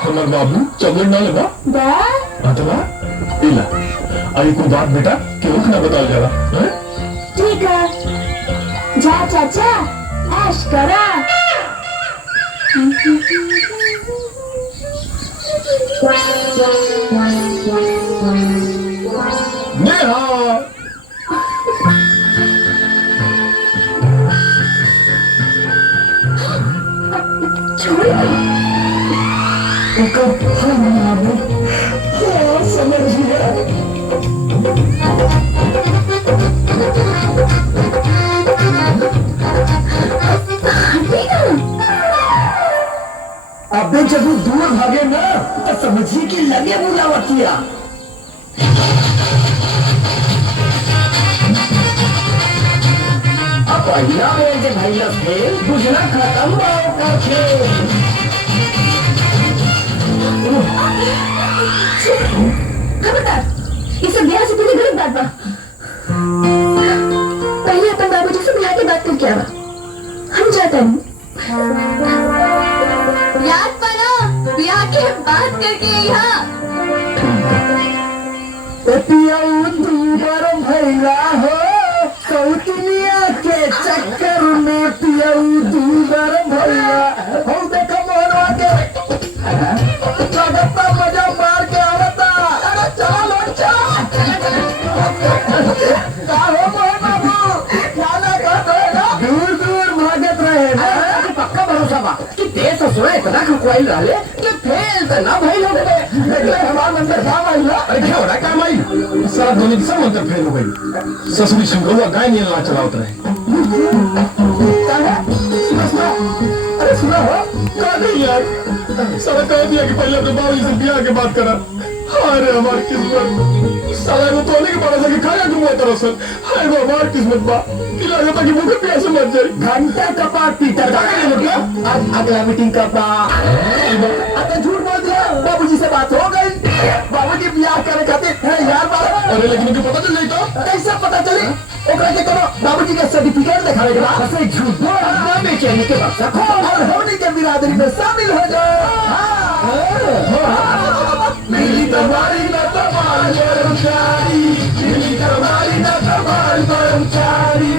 हमर बाबू चॉकलेट ना लेबा अथवा इला आई को बात बेटा केहू ना बताल जाला हैं ठीक है जा चाचा ऐश करा नेहा समझ गया अबे जब वो दूर भागे ना तो समझिए कि लगे बुलावा किया। अब पहिला में जे भैया खेल बुझना खत्म बाव का खेल। खबरदार ये सब ब्याह से पहले गलत बात बा। पहले अपन बाबूजी से ब्याह की बात करके आवा हम जाते हैं याद पड़ा ब्याह की बात करके यहाँ पियाऊ भैया हो कौतुनिया के चक्कर में पियाऊ दूबर भैया हो देखो मोहनवा के लगता मजा मार के आवता चलो लोचा काहो मोहन बाबू जाना का दूर दूर भागत रहे ना पक्का भरोसा बा कि देश ससुरा इतना खुआई रहले कि फेल त ना भइल हो गए देखले हमार मंदिर काम आइला अरे क्या हो रहा है काम आई सारा दुनिया की सब मंत्र फेल हो गई ससुरी सिंगरुआ गाय नहीं ला चलावत रहे अरे सुना हो का नहीं यार सारा कह दिया कि पहले अपने बाबूजी से ब्याह के बात करा अरे हमारी किस्मत साला वो तोने के बड़ा सा कि खाया घुमा दरअसल हाय वो हमारी किस्मत बा कि लगता कि भूखे प्यासे मर जाए घंटा कपाट पीटा आज अगला मीटिंग का अरे झूठ बोल दिया बाबूजी से बात हो गई बाबूजी ब्याह करे खातिर यार बात अरे लेकिन मुझे पता चल जाए तो कैसे पता चली ओकरा के करो बाबूजी के सर्टिफिकेट दिखावे के बाद ऐसे झूठ बोल ना बेचैनी के वक्त रखो और होने के बिरादरी में शामिल हो जाओ मिली तुम्हारी न तुम्हारी कर्मचारी मिली तुम्हारी न तुम्हारी कर्मचारी